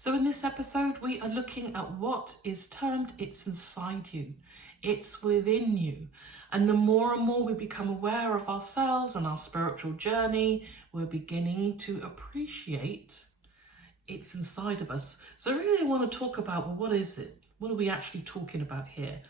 So in this episode, we are looking at what is termed it's inside you. It's within you. And the more and more we become aware of ourselves and our spiritual journey, we're beginning to appreciate it's inside of us. So I really want to talk about, well, what is it? What are we actually talking about here?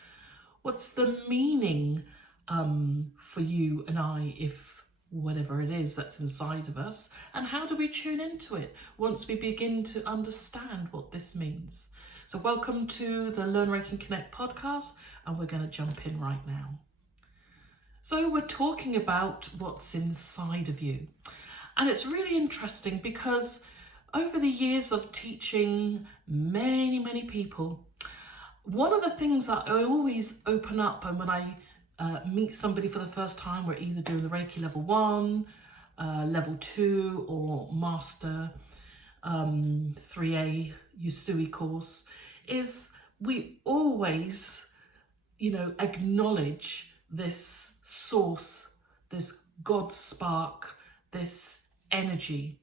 What's the meaning for you and I, if whatever it is that's inside of us, and how do we tune into it once we begin to understand what this means? So welcome to the Learn Reiki and Connect podcast, and we're going to jump in right now. So we're talking about what's inside of you, and it's really interesting because over the years of teaching many people, one of the things that I always open up, and when I meet somebody for the first time, we're either doing the Reiki level 1, level 2, or master 3A Reiki Course, is we always, acknowledge this source, this God spark, this energy.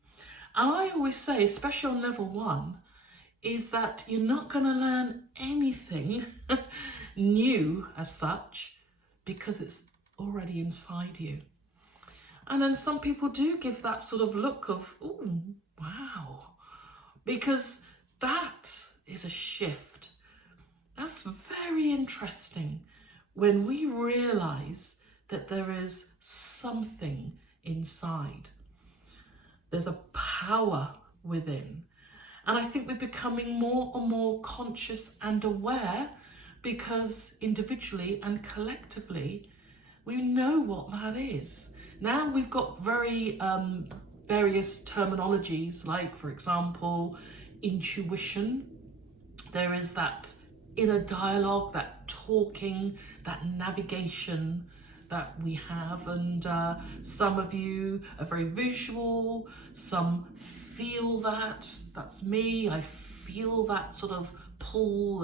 And I always say, especially on level 1, is that you're not going to learn anything new as such, because it's already inside you. And then some people do give that sort of look of, oh, wow, because that is a shift. That's very interesting when we realize that there is something inside. There's a power within. And I think we're becoming more and more conscious and aware, because individually and collectively, we know what that is. Now we've got very various terminologies, like, for example, intuition. There is that inner dialogue, that talking, that navigation that we have. And some of you are very visual, some feel that. That's me. I feel that sort of pull.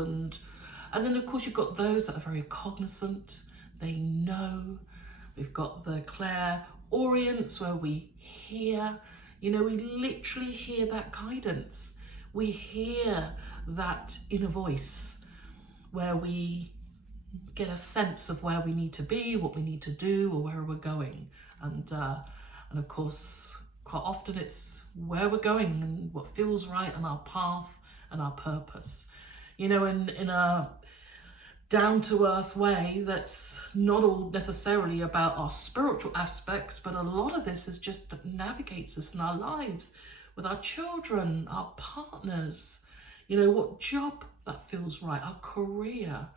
And then, of course, you've got those that are very cognizant. They know. We've got the clairaudience, where we hear. We literally hear that guidance. We hear that inner voice, where we get a sense of where we need to be, what we need to do, or where we're going. And of course, quite often it's where we're going and what feels right, and our path and our purpose. In a down-to-earth way that's not all necessarily about our spiritual aspects, but a lot of this is just that navigates us in our lives, with our children, our partners, what job that feels right, our career,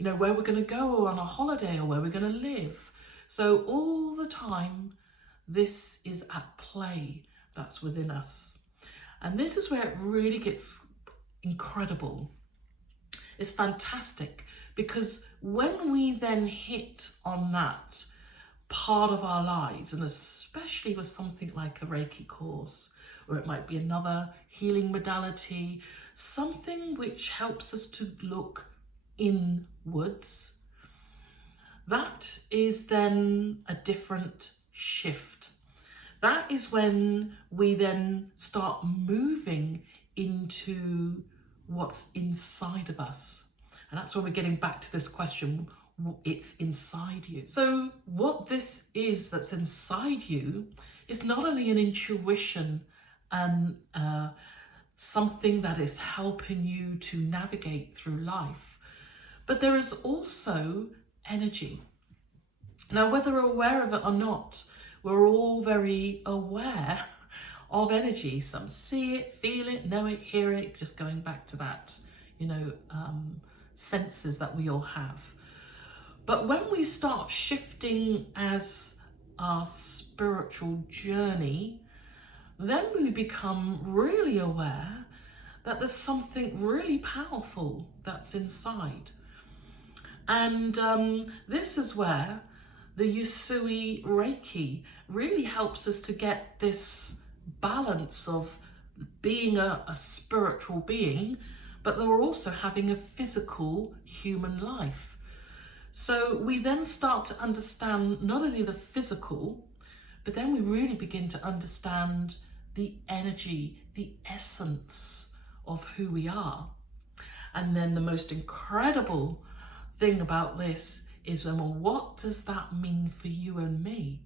where we're going to go on a holiday, or where we're going to live. So all the time, this is at play, that's within us. And this is where it really gets incredible. It's fantastic, because when we then hit on that part of our lives, and especially with something like a Reiki course, or it might be another healing modality, something which helps us to look inwards, that is then a different shift. That is when we then start moving into what's inside of us. And that's when we're getting back to this question, it's inside you. So what this is that's inside you is not only an intuition and something that is helping you to navigate through life, but there is also energy. Now, whether we're aware of it or not, we're all very aware of energy. Some see it, feel it, know it, hear it, just going back to that, senses that we all have. But when we start shifting as our spiritual journey, then we become really aware that there's something really powerful that's inside. And this is where the Usui Reiki really helps us to get this balance of being a spiritual being, but that we're also having a physical human life. So we then start to understand not only the physical, but then we really begin to understand the energy, the essence of who we are. And then the most incredible thing about this is, well, what does that mean for you and me?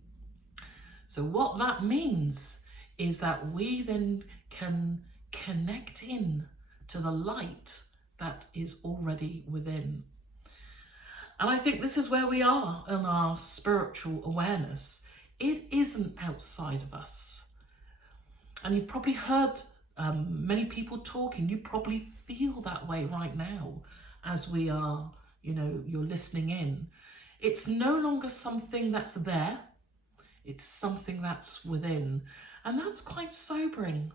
So what that means is that we then can connect in to the light that is already within. And I think this is where we are in our spiritual awareness. It isn't outside of us. And you've probably heard many people talking. You probably feel that way right now as we are, you're listening in. It's no longer something that's there. It's something that's within. And that's quite sobering.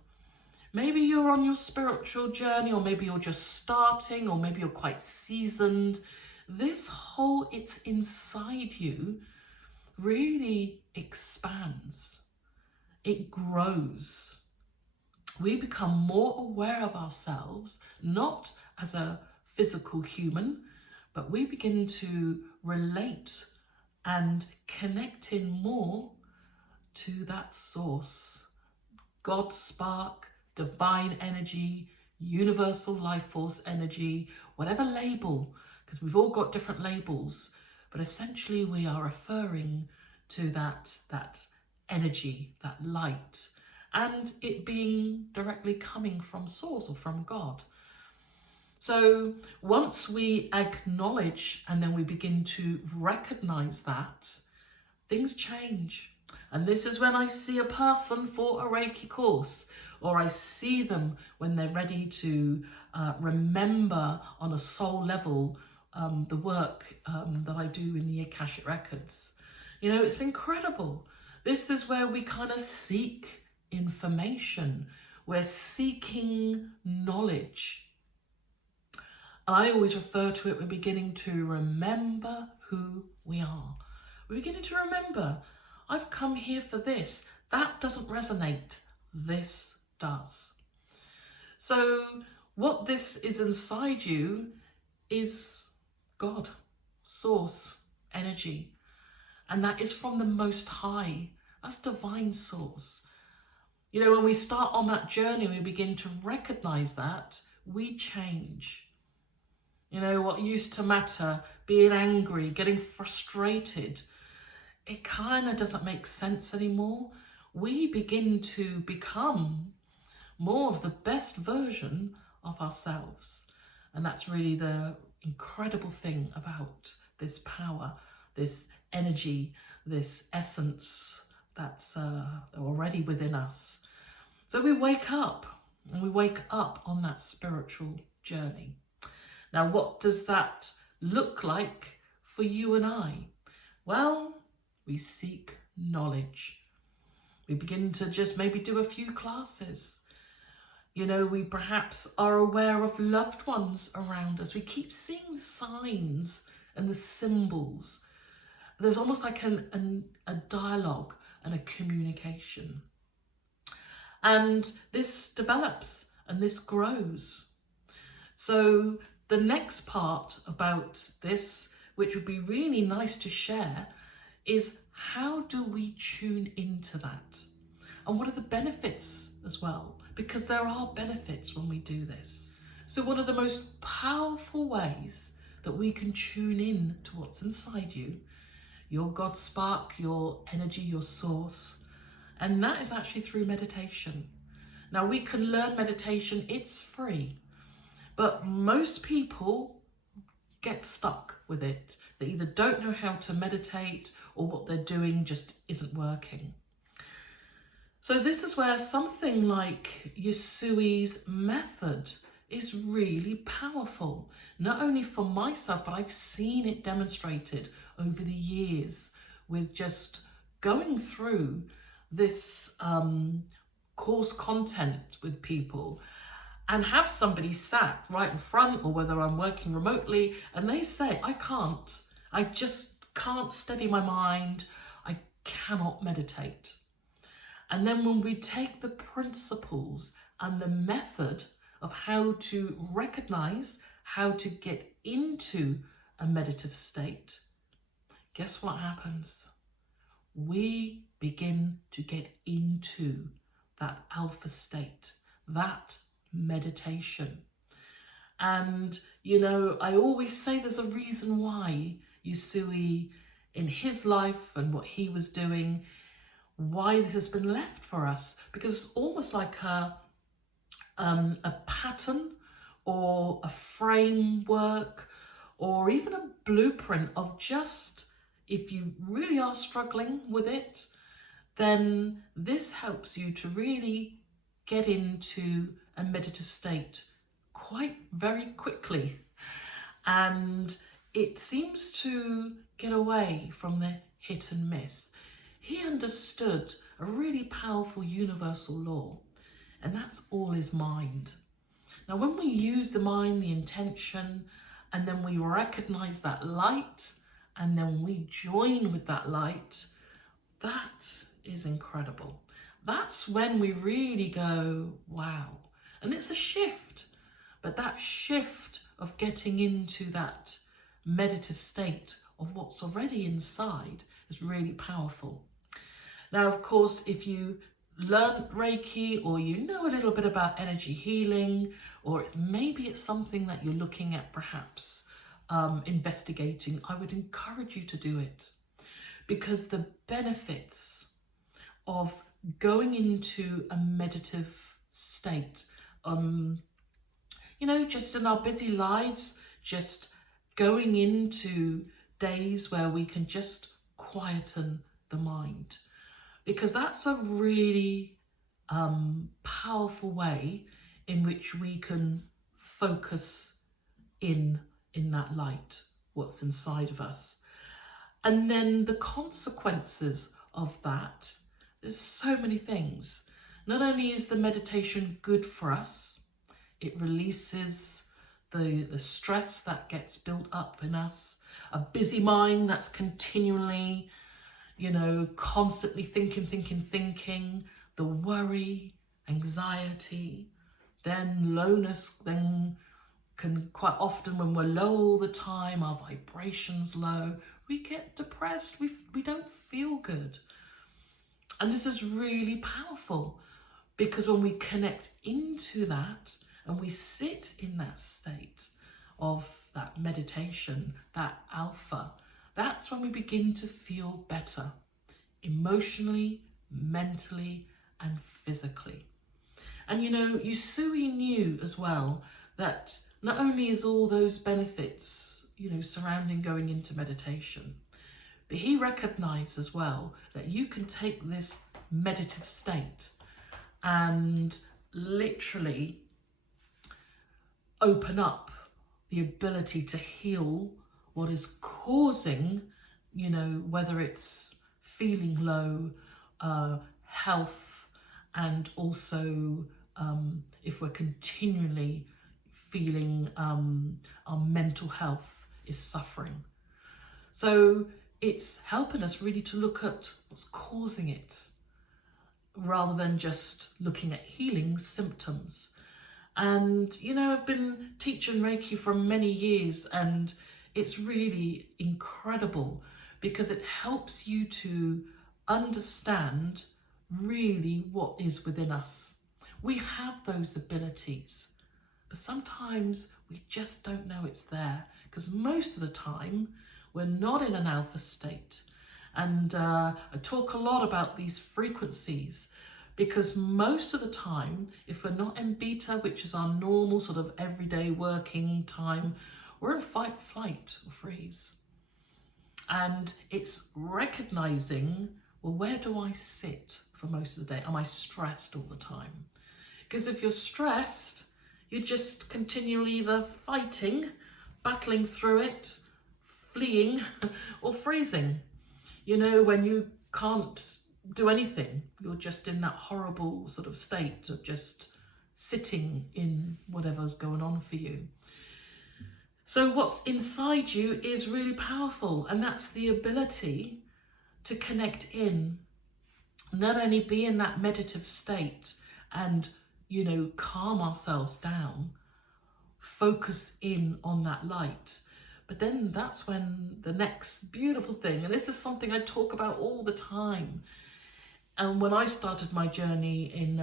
Maybe you're on your spiritual journey, or maybe you're just starting, or maybe you're quite seasoned. This whole it's inside you really expands. It grows. We become more aware of ourselves, not as a physical human, but we begin to relate and connect in more to that source. God spark, divine energy, universal life force energy, whatever label, because we've all got different labels, but essentially we are referring to that energy, that light, and it being directly coming from source or from God. So once we acknowledge and then we begin to recognize that, things change. And this is when I see a person for a Reiki course, or I see them when they're ready to remember on a soul level the work that I do in the Akashic Records. It's incredible. This is where we kind of seek information. We're seeking knowledge. And I always refer to it, we're beginning to remember who we are. We're beginning to remember, I've come here for this. That doesn't resonate. This does. So what this is inside you is God, source, energy. And that is from the Most High. That's divine source. When we start on that journey, we begin to recognize that, we change. What used to matter, being angry, getting frustrated, it kind of doesn't make sense anymore. We begin to become more of the best version of ourselves. And that's really the incredible thing about this power, this energy, this essence that's already within us. So we wake up, and we wake up on that spiritual journey. Now, what does that look like for you and I? Well, we seek knowledge. We begin to just maybe do a few classes. We perhaps are aware of loved ones around us. We keep seeing signs and the symbols. There's almost like a dialogue and a communication. And this develops and this grows. So the next part about this, which would be really nice to share, is how do we tune into that? And what are the benefits as well? Because there are benefits when we do this. So one of the most powerful ways that we can tune in to what's inside you, your God spark, your energy, your source, and that is actually through meditation. Now we can learn meditation, it's free, but most people get stuck with it. They either don't know how to meditate, or what they're doing just isn't working. So this is where something like Yusui's method is really powerful, not only for myself, but I've seen it demonstrated over the years with just going through this course content with people, and have somebody sat right in front, or whether I'm working remotely, and they say, I just can't steady my mind, I cannot meditate. And then when we take the principles and the method of how to recognize, how to get into a meditative state, guess what happens? We begin to get into that alpha state, that meditation. And, you know, I always say there's a reason why Yusui, in his life and what he was doing, why it has been left for us, because it's almost like a pattern or a framework or even a blueprint of just, if you really are struggling with it, then this helps you to really get into a meditative state quite very quickly. And it seems to get away from the hit and miss. He understood a really powerful universal law, and that's all is mind. Now, when we use the mind, the intention, and then we recognize that light, and then we join with that light, that is incredible. That's when we really go, wow. And it's a shift, but that shift of getting into that meditative state of what's already inside is really powerful. Now, of course, if you learned Reiki, or you know a little bit about energy healing, or maybe it's something that you're looking at perhaps investigating, I would encourage you to do it, because the benefits of going into a meditative state, you know, just in our busy lives, just going into days where we can just quieten the mind, because that's a really powerful way in which we can focus in that light, what's inside of us. And then the consequences of that, there's so many things. Not only is the meditation good for us, it releases the stress that gets built up in us, a busy mind that's continually, you know, constantly thinking, the worry, anxiety, then lowness, then can quite often, when we're low all the time, our vibration's low, we get depressed, we don't feel good. And this is really powerful, because when we connect into that and we sit in that state of that meditation, that alpha, that's when we begin to feel better emotionally, mentally, and physically. And you know, Yusui knew as well that not only is all those benefits, you know, surrounding going into meditation, but he recognized as well that you can take this meditative state and literally open up the ability to heal what is causing, you know, whether it's feeling low, health, and also if we're continually feeling our mental health is suffering. So it's helping us really to look at what's causing it, rather than just looking at healing symptoms. And, you know, I've been teaching Reiki for many years, and it's really incredible because it helps you to understand really what is within us. We have those abilities, but sometimes we just don't know it's there, because most of the time we're not in an alpha state. And I talk a lot about these frequencies, because most of the time, if we're not in beta, which is our normal sort of everyday working time, we're in fight, flight, or freeze. And it's recognizing, well, where do I sit for most of the day? Am I stressed all the time? Because if you're stressed, you're just continually either fighting, battling through it, fleeing, or freezing. You know, when you can't do anything, you're just in that horrible sort of state of just sitting in whatever's going on for you. So what's inside you is really powerful, and that's the ability to connect in, not only be in that meditative state and, you know, calm ourselves down, focus in on that light. But then that's when the next beautiful thing, and this is something I talk about all the time. And when I started my journey in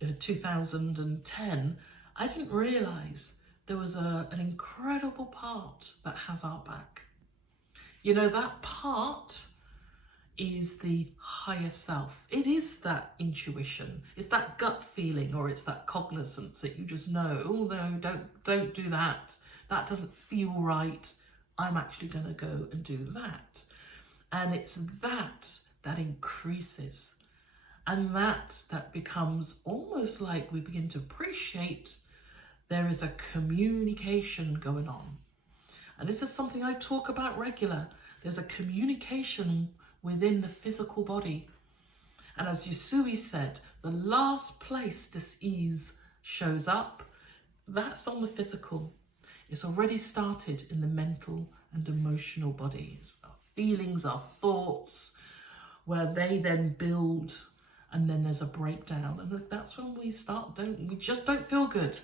2010, I didn't realise there was an incredible part that has our back. You know, that part is the higher self. It is that intuition. It's that gut feeling, or it's that cognizance that you just know, oh no, don't do that. That doesn't feel right. I'm actually going to go and do that. And it's that increases. And that becomes almost like we begin to appreciate there is a communication going on. And this is something I talk about regular. There's a communication within the physical body. And as Yusui said, the last place dis-ease shows up, that's on the physical. It's already started in the mental and emotional body. Our feelings, our thoughts, where they then build, and then there's a breakdown. And that's when we just don't feel good.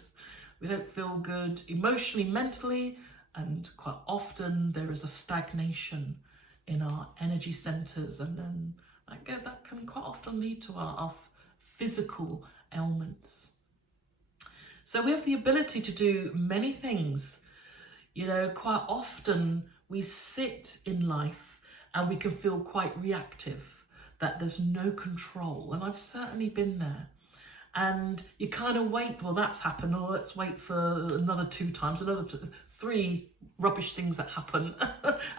We don't feel good emotionally, mentally, and quite often there is a stagnation in our energy centers, and then that can quite often lead to our physical ailments. So we have the ability to do many things. You know, quite often we sit in life and we can feel quite reactive, that there's no control. And I've certainly been there. And you kind of wait, well, that's happened, or let's wait for another 2 times, another 3 rubbish things that happen.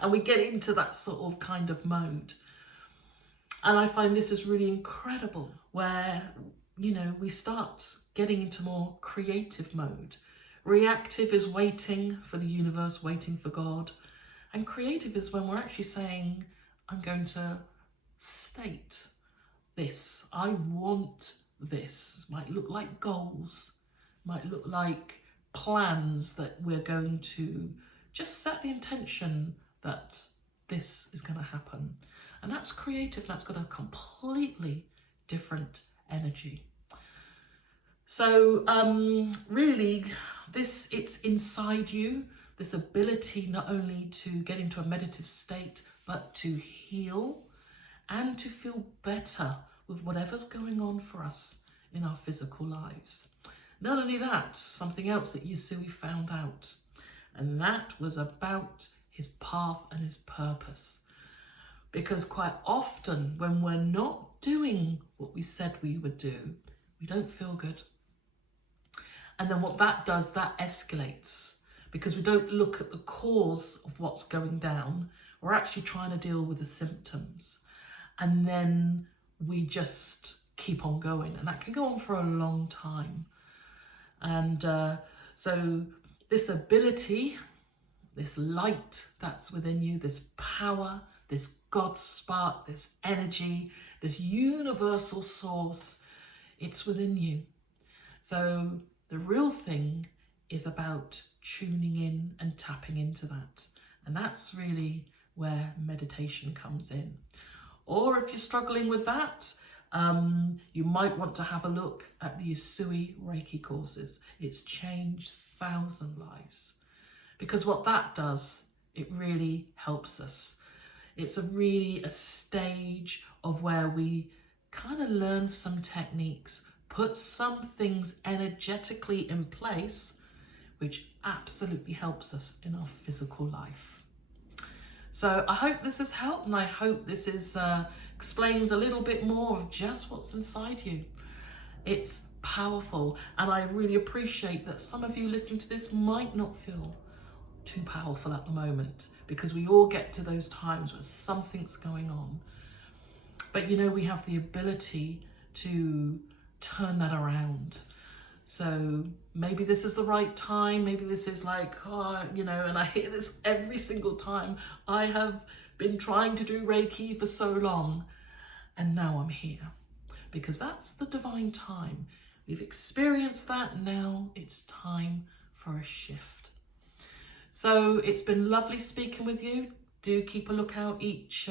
And we get into that sort of kind of mode. And I find this is really incredible, where, you know, we start getting into more creative mode. Reactive is waiting for the universe, waiting for God. And creative is when we're actually saying, I'm going to state this. I want this. Might look like goals, might look like plans that we're going to just set the intention that this is going to happen. And that's creative. That's got a completely different energy. So really, it's inside you, this ability not only to get into a meditative state, but to heal and to feel better with whatever's going on for us in our physical lives. Not only that, something else that Yusui found out, and that was about his path and his purpose. Because quite often when we're not doing what we said we would do, we don't feel good. And then what that does, that escalates, because we don't look at the cause of what's going down. We're actually trying to deal with the symptoms. And then we just keep on going, and that can go on for a long time. And so this ability, this light that's within you, this power, this God spark, this energy, this universal source, it's within you. So the real thing is about tuning in and tapping into that. And that's really where meditation comes in. Or if you're struggling with that, you might want to have a look at the Yusui Reiki courses. It's changed 1,000 lives. Because what that does, it really helps us. It's really a stage of where we kind of learn some techniques, put some things energetically in place, which absolutely helps us in our physical life. So I hope this has helped, and I hope this explains a little bit more of just what's inside you. It's powerful, and I really appreciate that some of you listening to this might not feel too powerful at the moment, because we all get to those times where something's going on. But you know, we have the ability to turn that around. So maybe this is the right time, maybe this is like, you know, and I hear this every single time. I have been trying to do Reiki for so long, and now I'm here. Because that's the divine time. We've experienced that, now it's time for a shift. So it's been lovely speaking with you. Do keep a lookout each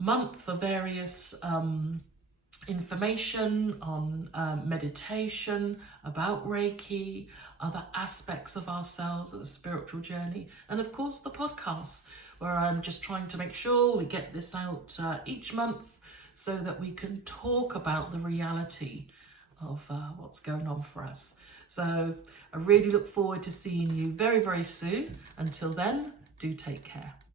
month for various information on meditation, about Reiki, other aspects of ourselves, of the spiritual journey, and of course the podcast, where I'm just trying to make sure we get this out each month so that we can talk about the reality of what's going on for us. So I really look forward to seeing you very, very soon. Until then, do take care.